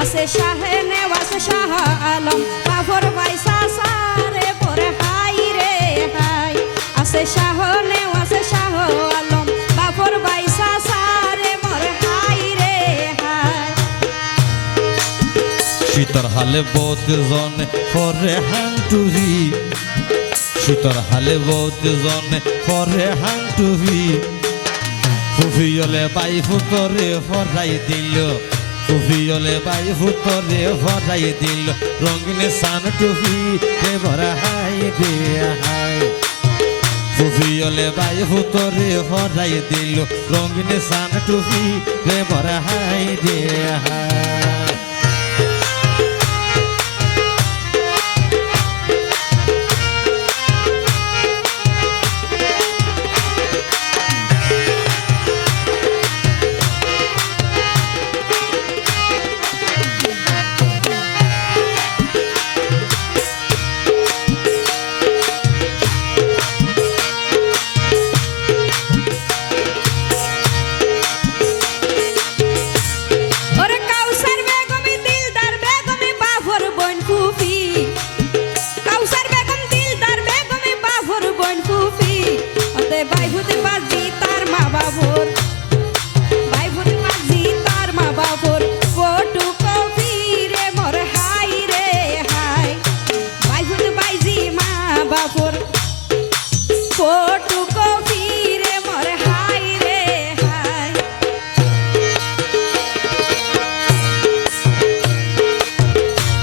আছে শাহে নেওয়াজ শাহ আলম বাবর বাইসা সারে পরে হাই রে হাই আছে শাহ নেওয়াজ শাহ আলম বাবর বাইসা সারে মরে হাই রে হাই শীতর হালে বহুত জনে পরে হান্টুরি শীতর হালে বহুত জনে পরে হান্টুরি ফুফিয়লে বাই ফুতরে ফরাই দিল ফুফিয়লে বাই ফুতরে ফরাই দিল রঙিন সান টুফি রে ভরা হাই রে হাই ফুফিয়লে বাই ফুতরে ফরাই দিল রঙিন সান টুফি রে ভরা হাই রে হাই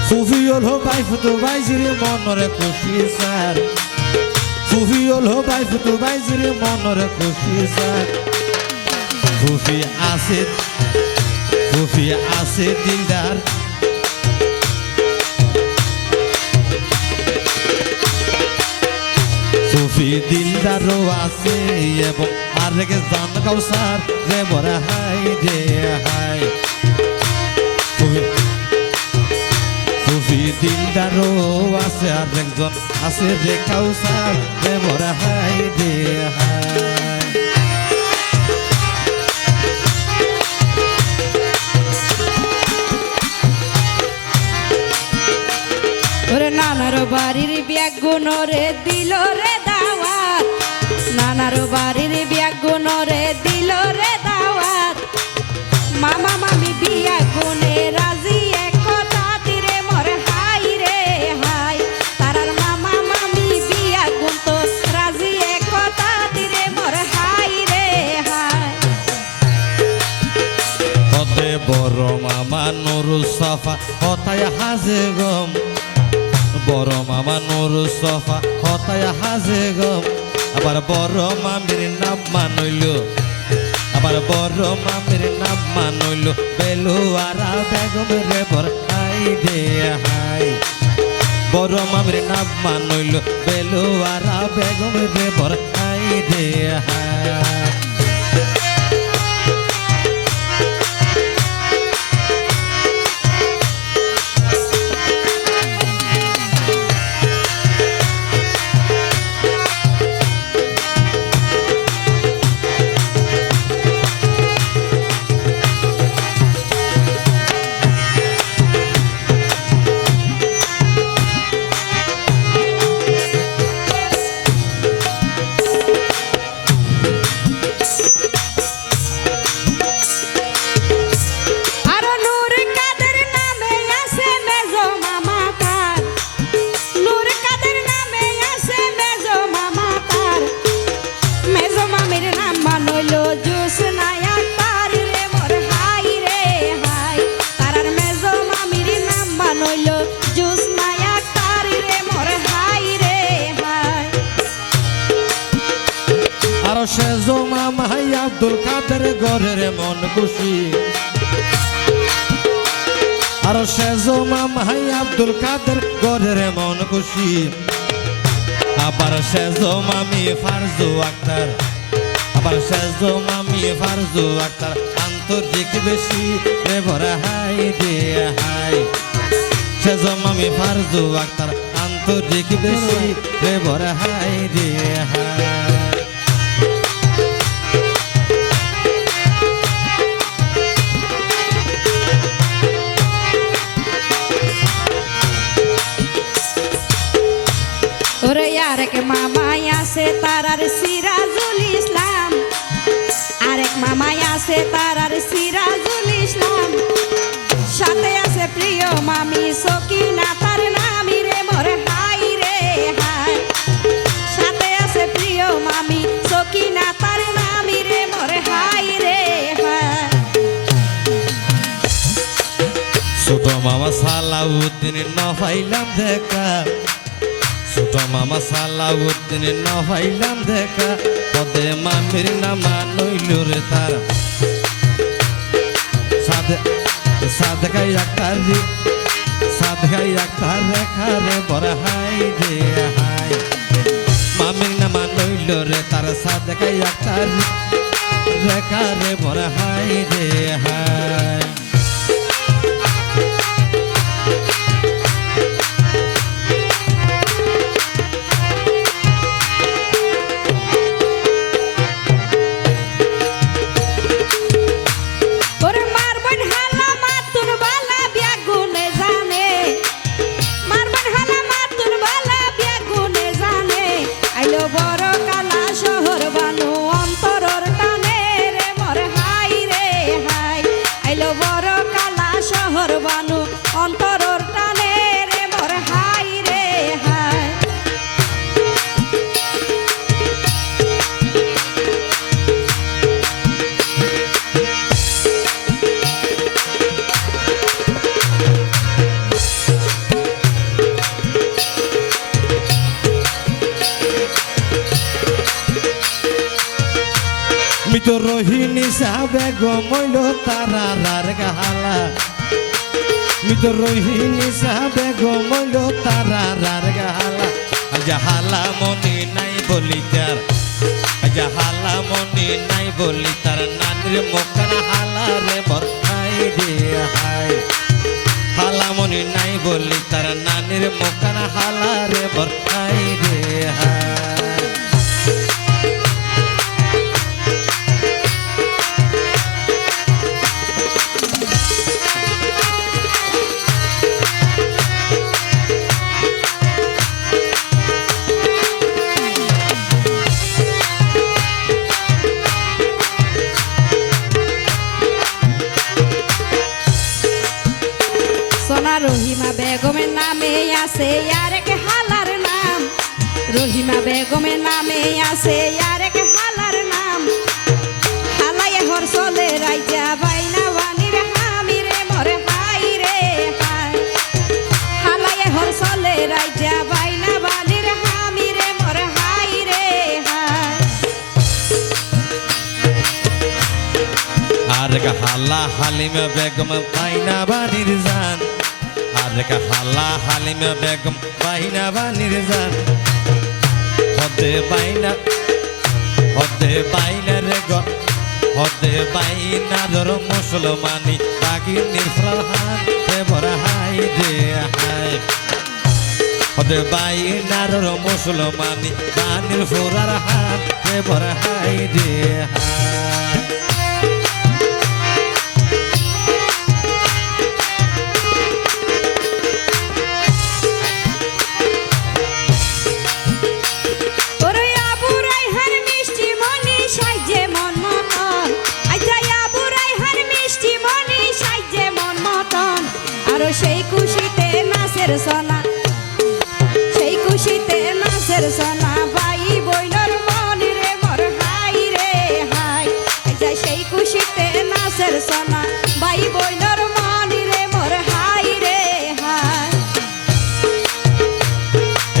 ফুফিয়ল হো বাই ফুটো বাইজিরে মনরে খুশি স্যার ফুফিয়ল হো বাই ফুটো বাইজিরে মনরে খুশি স্যার ফুফি আছে দিলদার ফুফি দিলদারও আছে এবং আরেক জান কাউসার রে বড় হাই রে হাই ফুফি দিলদারও আছে আরেকজন আছে রে কাউসার রে বড় হাই রে হাই ওরে নানার বাড়ির ব্যাগুন রে দিল রে দাওয়াত নানার বাড়ির ব্যাগুন রে দিল রে দাওয়াত মামা মামি বিয়া গুনে রাজি এক কথা তীরে মরে হাই রে হাই তারার মামা মামি বিয়া গুন তো রাজি এক কথা তীরে মরে হাই রে হাই হতে বড় মামা নুরুল সাফা হতায় হাজে গম বড় মামা নুরুল সাফা হতায় হাজে গম আবার বড় মামির নাম মানইল আবার বড় মামির নাম মানইল বেলুয়ারা বেগম রে বর হাই রে হাই বড় মামির নাম মানইল বেলুয়ারা বেগম রে বর হাই রে হাই সেজো মামা আব্দুল কাদের ঘরের মন খুশি আর সেজো মামা আব্দুল কাদের ঘরের মন খুশি আবার সেজো মামি ফারজু আক্তার আবার সেজো মামি ফারজু আক্তার আন্তর্জিক বেশি রে ভরা হাই রে হাই সেজো মামি ফারজু আক্তার আন্তর্জিক বেশি রে ভরা হাই রে হাই আছে তারার সিরাজুল ইসলাম, সাথে আছে প্রিয় মামি সকিনা তার নামি রে মোর হাই রে হাই, সাথে আছে প্রিয় মামি সকিনা তার নামি রে মোর হাই রে হাই। ছোট মামা সালাউদ্দিন নফাইলাম দেখা, ছোট মামা সালাউদ্দিন নফাইলাম দেখা, পদে মামির নামা নইলুর তার সাদগাই আক্তারি, সাদগাই আক্তার রেখা রে বড় হাই রে হাই, মামির নামা নইলুর তার সাদগাই আক্তার রেখা রে বড় হাই রে হাই। অন্তরর টানে রে মোর হাই রে হাই। মিত রোহিণী সাবে গমইল তারার গালা, মিত রোহিণী সাবে গমইল তারার গালা, জাহালা মনি নাই বলি তার, জাহালা মনি নাই বলি তার নানির মুখান হালা রে বরখাই রে হাই, হালা মনি নাই বলি তার নানির মুখান হালা রে বরখাই রে হাই। সোনা রহিমা বেগমের নামে আছে আরেক হালার নাম, রহিমা বেগমের নামে আছে আরেক হালার নাম, হালায় হর চলে রাইজা বাইনা বানির হামি রে মোর হাই রে হাই, হালায় হর চলে রাইজা বাইনা বানির হামি রে মোর হাই রে হাই। আর হালা হালিমা বেগম বাইনা বানির জান, আর হালা হালিমা বেগম বাইনা বানির জান, হদে বাইনা রে গ, হদে বাইনা ধর মুসলমানি বাগি নির্ফরহান রে বড় হাই রে হাই, হদে বাইনা ধর মুসলমানি বানির ফুরার হান রে বড় হাই রে হাই। সেই খুশিতে নাচের সোনা, সেই খুশিতে নাচের সোনা, ভাই বইনর মনি রে মোর হাই রে হাই, সেই খুশিতে নাচের সোনা, ভাই বইনর মনি রে মোর হাই রে হাই।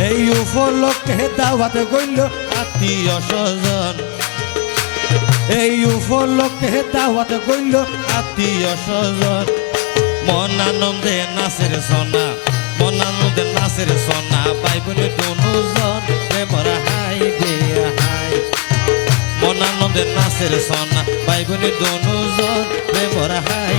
এই উপলক্ষে দাওয়াত গইল আত্মীয় স্বজন, এই উপলক্ষে দাওয়াত গইল আত্মীয় স্বজন, মন আনন্দে নাচের সোনা, মন আনন্দে নাচের সোনা, ভাই বোন দুজন রে বড় হাই রে হাই, মন আনন্দে নাচের সোনা, ভাই বোন দুজন রে বড় হাই